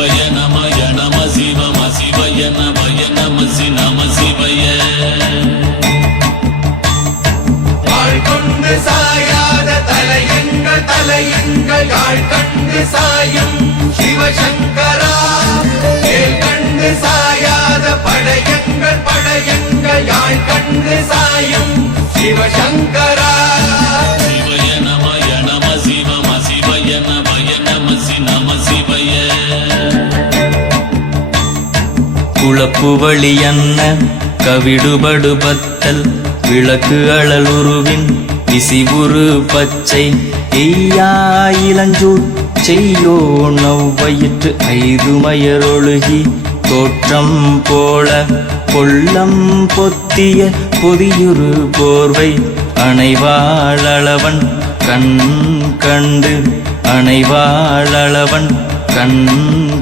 சிவய நமய நம சிவம சிவய நமய நம சி நம சிவய. கொண்டு சாயாத தலையங்கள் தலையங்கள் யாழ் கண்டு சாயும் சிவசங்கரா. கண்டு சாயாத படையங்கள் குழப்புவழி அன்ன கவிடுபடு பத்தல் விளக்கு அழலுருவின் விசிவுரு பச்சை. எய்யா இளஞ்சூர் செய்யோ நவ்வயிற்று ஐது மயரொழுகி. தோற்றம் போல கொள்ளம் பொத்திய பொதியுரு போர்வை. அணைவாழவன் கண் கண்டு அணைவாழவன் கண்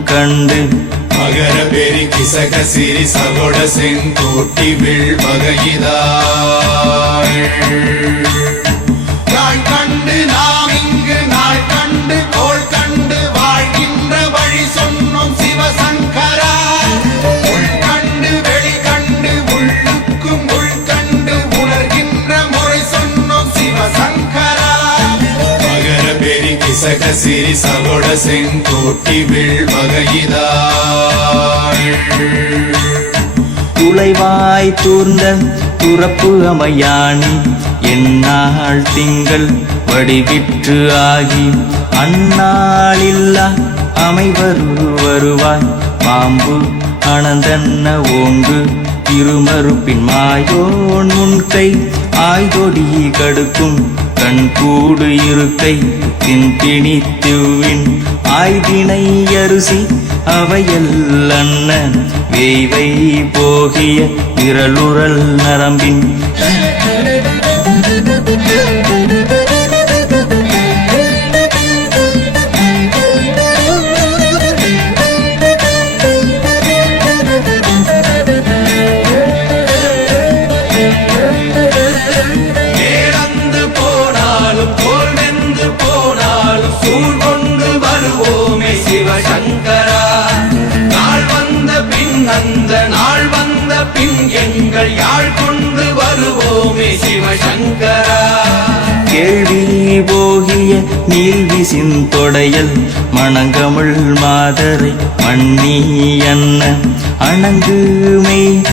கண்டு. மகர பெரி கிசக சிறி சகோட செங்கோட்டி வில் நாள் சக சிறி சகோட செங்கோட்டி வில் துளைவாய் தூர்ந்த துறப்பு அமையாணி எந்நாள் திங்கள் வடிவிற்று ஆகி அந்நாளில்லா அமைவரு வருவாய். பாம்பு அனந்தன்ன ஓங்கு இருமறுப்பின் மாயோன் முன்கை ஆய்தொடி கடுக்கும் கண் கூடு இருக்கை. தின்பிணி திவ்வின் ஆய்தினை அரிசி அவையல் அன்ன வேய்வை போகிய விரலுரல் நரம்பின் வருவோமே சிவசங்கரா கேள்வி போகிய நீல்விசின் தொடையல் மணங்கமிழ் மாதரை மண்ணி அன்ன அணங்குமே